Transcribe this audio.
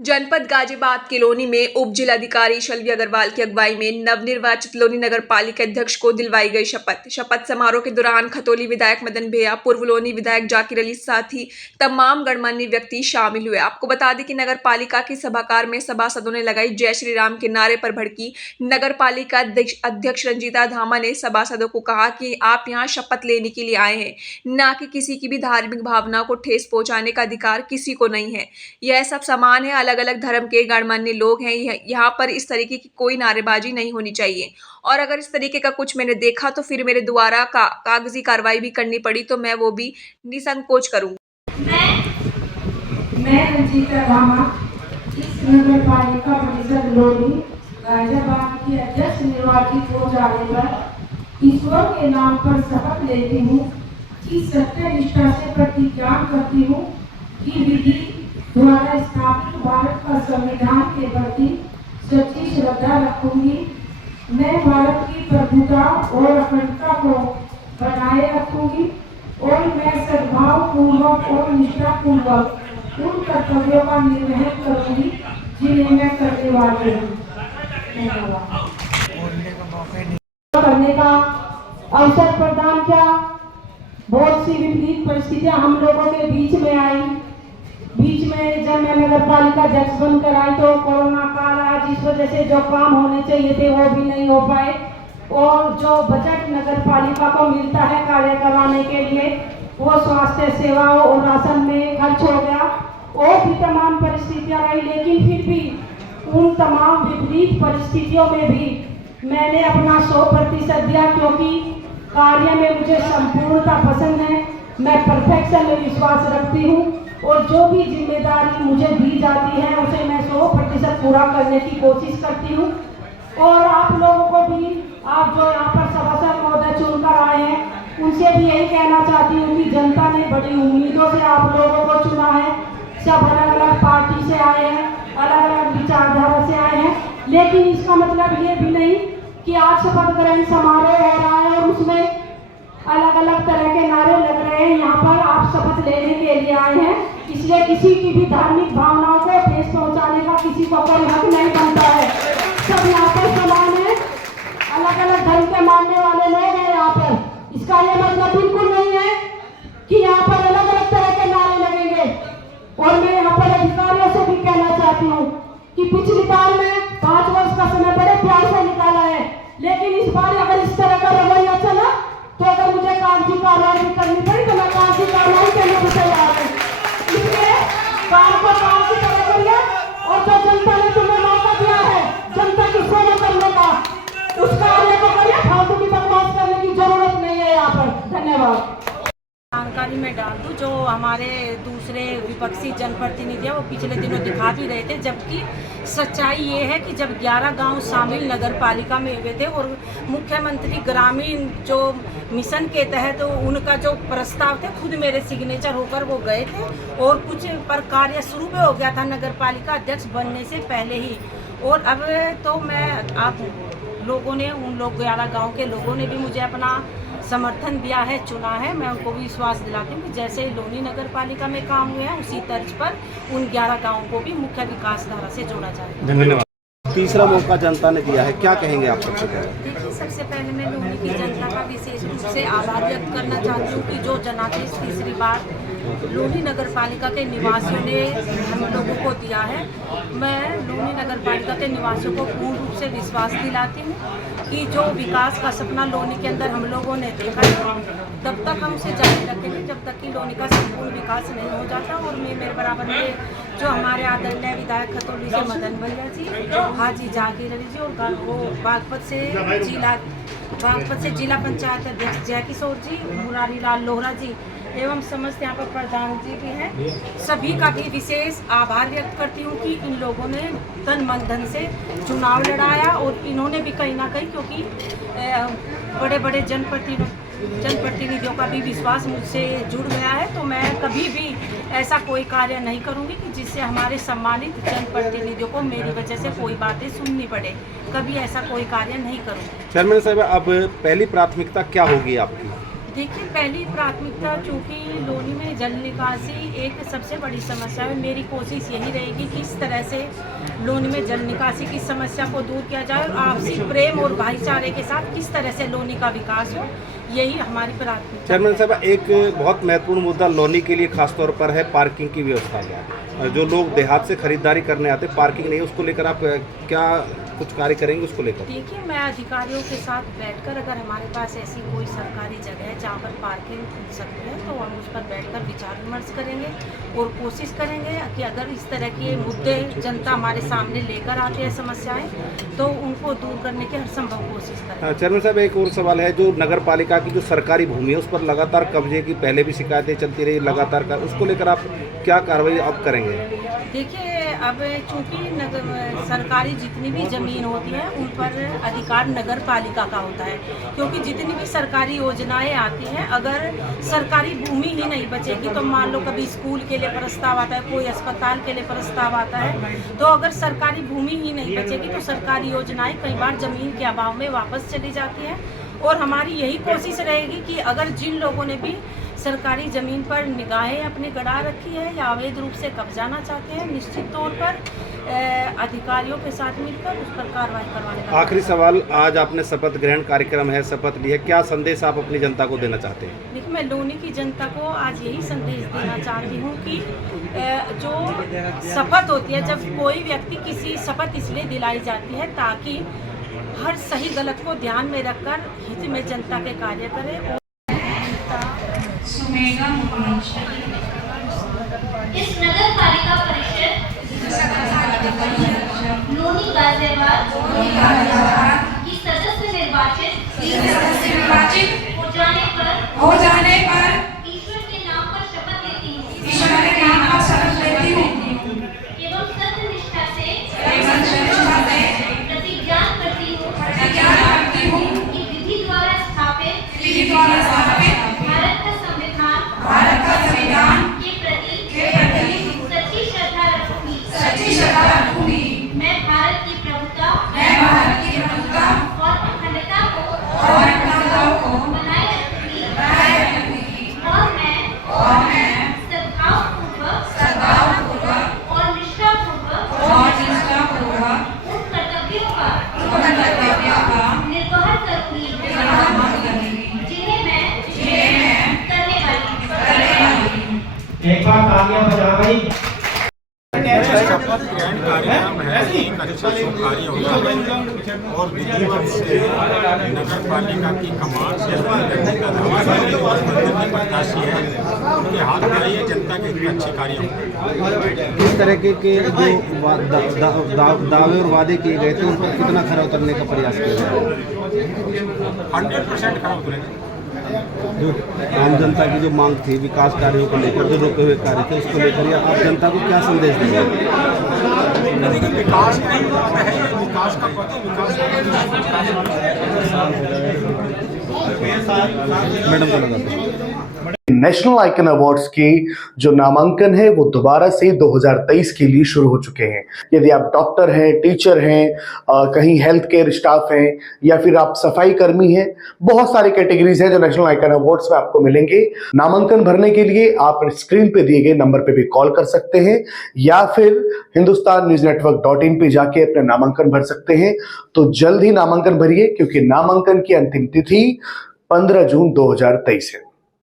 जनपद गाजियाबाद के लोनी में उप जिलाधिकारी शल्वी अग्रवाल की अगुवाई में नवनिर्वाचित लोनी नगर पालिका अध्यक्ष को दिलवाई गई शपथ समारोह के दौरान खतौली विधायक मदन भैया, पूर्व लोनी विधायक जाकिर अली साथ ही तमाम गणमान्य व्यक्ति शामिल हुए। आपको बता दें कि नगर पालिका के सभागार में सभासदों ने लगाई जय श्री राम के नारे पर भड़की नगर पालिका अध्यक्ष रंजीता धामा ने सभासदों को कहा कि आप यहाँ शपथ लेने के लिए आए हैं, न कि किसी की भी धार्मिक भावना को ठेस पहुंचाने का अधिकार किसी को नहीं है। यह सब समान है, अलग अलग धर्म के गणमान्य लोग हैं, यहाँ पर इस तरीके की कोई नारेबाजी नहीं होनी चाहिए और अगर इस तरीके का कुछ मैंने देखा तो फिर मेरे द्वारा कागजी कार्रवाई भी करनी पड़ी तो मैं वो भी निसंकोच करूंगी। मैं रंजीता धामा इस नगर पालिका परिषद लोनी गाजियाबाद की अध्यक्ष निर्वाचित हो जाने पर ईश्वर के नाम पर शपथ लेती हूँ कि सत्य निष्ठा से प्रतिज्ञा करती हूँ कि विधि द्वारा स्थापित भारत का संविधान के प्रति सच्ची श्रद्धा रखूंगी। मैं भारत की प्रभुता और अखंडता को बनाए रखूंगी और मैं सद्भाव पूर्वक और निष्ठा पूर्वक उन कर्तव्यों का निर्वहन करूंगी जिन्हें मैं करने वाली हूँ। करने का अवसर प्रदान किया। बहुत सी विपरीत परिस्थितियां हम लोगों के बीच में आई। बीच में जब मैं नगर पालिका अध्यक्ष बनकर आई तो कोरोना काल आया, जिस वजह से जो काम होने चाहिए थे वो भी नहीं हो पाए और जो बजट नगर पालिका को मिलता है कार्य कराने के लिए वो स्वास्थ्य सेवाओं और राशन में खर्च हो गया और भी तमाम परिस्थितियां रही। लेकिन फिर भी उन तमाम विपरीत परिस्थितियों में भी मैंने अपना 100% दिया, क्योंकि कार्य में मुझे संपूर्णता पसंद है। मैं परफेक्शन में विश्वास रखती हूँ और जो भी जिम्मेदारी मुझे दी जाती है उसे मैं 100% पूरा करने की कोशिश करती हूँ। और आप लोगों को भी, आप जो यहाँ पर सभासद महोदय चुनकर आए हैं, उनसे भी यही कहना चाहती हूँ कि जनता ने बड़ी उम्मीदों से आप लोगों को चुना है। सब अलग अलग पार्टी से आए हैं, अलग अलग विचारधारा से आए हैं, लेकिन इसका मतलब ये भी नहीं कि आज शपथ ग्रहण समारोह हो रहा है और उसमें अलग अलग तरह के नारे लग रहे हैं। यहाँ पर आप शपथ लेने के लिए आए हैं, इसलिए किसी की भी धार्मिक भावनाओं को ठेस पहुँचाने का किसी को कोई हक नहीं बनता है। सब यहाँ पर समान है, अलग अलग धर्म के मानने वाले लोग हैं यहाँ पर। इसका ये मतलब बिल्कुल नहीं है कि यहाँ पर अलग अलग तरह के नारे लगेंगे। और मैं यहाँ पर अधिकारियों से भी कहना चाहती हूँ कि पिछली बार में 5 वर्ष का समय बड़े प्यार से निकाला है, लेकिन इस बार अगर इस तरह का रवैया चला तो अगर मुझे कागजी कार्रवाई करनी पड़ी तो मैं कागजी कार्रवाई के लिए तैयार हूँ। इसलिए काम को काम की तरह करिए और जो जनता ने तुम्हें मौका दिया है जनता की सेवा करने का, उस कार्य को करिए। फालतू की बकवास करने की जरूरत नहीं है यहाँ पर। धन्यवाद। जानकारी में डाल दूं, जो हमारे दूसरे विपक्षी जनप्रतिनिधि है वो पिछले दिनों दिखा भी रहे थे, जबकि सच्चाई ये है कि जब 11 गांव शामिल नगर पालिका में हुए थे और मुख्यमंत्री ग्रामीण जो मिशन के तहत तो उनका जो प्रस्ताव थे खुद मेरे सिग्नेचर होकर वो गए थे और कुछ पर कार्य शुरू भी हो गया था नगर पालिका अध्यक्ष बनने से पहले ही। और अब तो मैं आप लोगों ने, उन लोग 11 गाँव के लोगों ने भी मुझे अपना समर्थन दिया है, चुना है। मैं उनको भी विश्वास दिलाती हूँ कि जैसे लोनी नगर पालिका में काम हुए हैं उसी तर्ज पर उन 11 गाँवों को भी मुख्य विकास धारा से जोड़ा जाएगा। धन्यवाद। तीसरा मौका जनता ने दिया है, क्या कहेंगे आप सबसे पहले? देखिए, सबसे पहले मैं लोनी की जनता का विशेष रूप से आभार व्यक्त करना चाहती हूँ कि जो जनादेश तीसरी बार लोनी नगर पालिका के निवासियों ने हम लोगों को दिया है। मैं लोनी नगर पालिका के निवासियों को पूर्ण रूप से विश्वास दिलाती हूँ कि जो विकास का सपना लोनी के अंदर हम लोगों ने देखा है तब तक हम उसे जारी रखेंगे जब तक कि लोनी का संपूर्ण विकास नहीं हो जाता। और मैं मेरे बराबर में जो हमारे आदरणीय विधायक खतौली से मदन भैया जी, हाजी जाकिर अली जी और वो बागपत से जिला पंचायत अध्यक्ष जय किशोर जी, मुरारी लाल लोहरा जी एवं समस्त यहाँ पर प्रधान जी भी हैं, सभी का भी विशेष आभार व्यक्त करती हूँ कि इन लोगों ने तन मन धन से चुनाव लड़ाया और इन्होंने भी कहीं ना कहीं, क्योंकि बड़े बड़े जनप्रतिनिधियों का भी विश्वास मुझसे जुड़ गया है, तो मैं कभी भी ऐसा कोई कार्य नहीं करूँगी कि जिससे हमारे सम्मानित जनप्रतिनिधियों को मेरी वजह से कोई बातें सुननी पड़े। कभी ऐसा कोई कार्य नहीं करूँगी। चेयरमैन साहब, अब पहली प्राथमिकता क्या होगी आपकी? देखिए, पहली प्राथमिकता चूँकि लोनी में जल निकासी एक सबसे बड़ी समस्या है। मेरी कोशिश यही रहेगी कि इस तरह से लोनी में जल निकासी की समस्या को दूर किया जाए और आपसी प्रेम और भाईचारे के साथ किस तरह से लोनी का विकास हो, यही हमारी प्राथमिकता है। चेयरमैन साहब, एक बहुत महत्वपूर्ण मुद्दा लोनी के लिए खासतौर पर है पार्किंग की व्यवस्था का। जो लोग देहात से खरीदारी करने आते, पार्किंग नहीं है, उसको लेकर आप क्या कुछ कार्य करेंगे उसको लेकर? देखिए, मैं अधिकारियों के साथ बैठकर अगर हमारे पास ऐसी कोई सरकारी जगह है जहाँ पर पार्किंग खुल सकती है तो हम उस पर बैठकर विचार विमर्श करेंगे और कोशिश करेंगे कि अगर इस तरह के मुद्दे जनता हमारे सामने लेकर आते हैं समस्याएं, तो उनको दूर करने की हर संभव कोशिश करेंगे। चेयरमैन साहब, एक और सवाल है, जो नगर पालिका की जो सरकारी भूमि है उस पर लगातार कब्जे की पहले भी शिकायतें चलती रही लगातार, उसको लेकर आप क्या कार्रवाई अब करेंगे? देखिए, अब चूँकि सरकारी जितनी भी ज़मीन होती है उन पर अधिकार नगर पालिका का होता है, क्योंकि जितनी भी सरकारी योजनाएं आती हैं, अगर सरकारी भूमि ही नहीं बचेगी तो मान लो कभी स्कूल के लिए प्रस्ताव आता है, कोई अस्पताल के लिए प्रस्ताव आता है, तो अगर सरकारी भूमि ही नहीं बचेगी तो सरकारी योजनाएं कई बार ज़मीन के अभाव में वापस चली जाती हैं। और हमारी यही कोशिश रहेगी कि अगर जिन लोगों ने भी सरकारी ज़मीन पर निगाहें अपनी गड़ा रखी है या अवैध रूप से कब्जाना चाहते हैं, निश्चित तौर पर अधिकारियों के साथ मिलकर उस पर कार्रवाई करवाने का। आखिरी सवाल, आज आपने शपथ ग्रहण कार्यक्रम है, शपथ ली है, क्या संदेश आप अपनी जनता को देना चाहते हैं? देखिए, मैं लोनी की जनता को आज यही संदेश देना चाहती हूँ कि जो शपथ होती है, जब कोई व्यक्ति किसी शपथ इसलिए दिलाई जाती है ताकि हर सही गलत को ध्यान में रखकर हित में जनता के कार्य करे। इस नगर पालिका परिषद लोनी गाजियाबाद की सदस्य निर्वाचित हो जाने पर ईश्वर के नाम पर शपथ लेती हूँ एवं सत्य निष्ठा से प्रतिज्ञा करती हूँ कि विधि द्वारा स्थापित भारत का संविधान के प्रति सच्ची श्रद्धा रखूंगी। मैं भारत की प्रभुता और अखंडता को बनाए रखूंगी और मैं सद्भावपूर्वक और निष्ठापूर्वक उन कर्तव्यों का निर्वहन करूंगी जिन्हें मैं करने वाली हूँ। एक बार तालियां बजा भाई। शपथ ग्रहण कार्यक्रम है, एक अच्छा सुखारी होगा और विधिवत से नगर पालिका की कमान से प्रत्याशी है, उनके हाथ में रही है, जनता के लिए अच्छे कार्य होंगे। किस तरह के जो दावे और वादे किए गए थे उन पर कितना खरा उतरने का प्रयास किया गया? 100% खरा उतरेगा। जो आम जनता की जो मांग थी विकास कार्यों को लेकर, जो रुके हुए कार्य थे उसको लेकर, या आप जनता को क्या संदेश देंगे? देखिए, विकास का ही मतलब है, विकास का पता है, विकास मैडम को लगाते नेशनल आइकन अवार्ड्स के जो नामांकन है वो दोबारा से 2023 के लिए शुरू हो चुके हैं। यदि आप डॉक्टर हैं, टीचर हैं, कहीं हेल्थ केयर स्टाफ हैं या फिर आप सफाई कर्मी हैं, बहुत सारी कैटेगरीज हैं जो नेशनल आइकन अवार्ड्स में आपको मिलेंगे। नामांकन भरने के लिए आप स्क्रीन पे दिए गए नंबर पे भी कॉल कर सकते हैं या फिर hindustannewsnetwork.in पे जाके अपना नामांकन भर सकते हैं। तो जल्द ही नामांकन भरिए, क्योंकि नामांकन की अंतिम तिथि 15 जून 2023 है।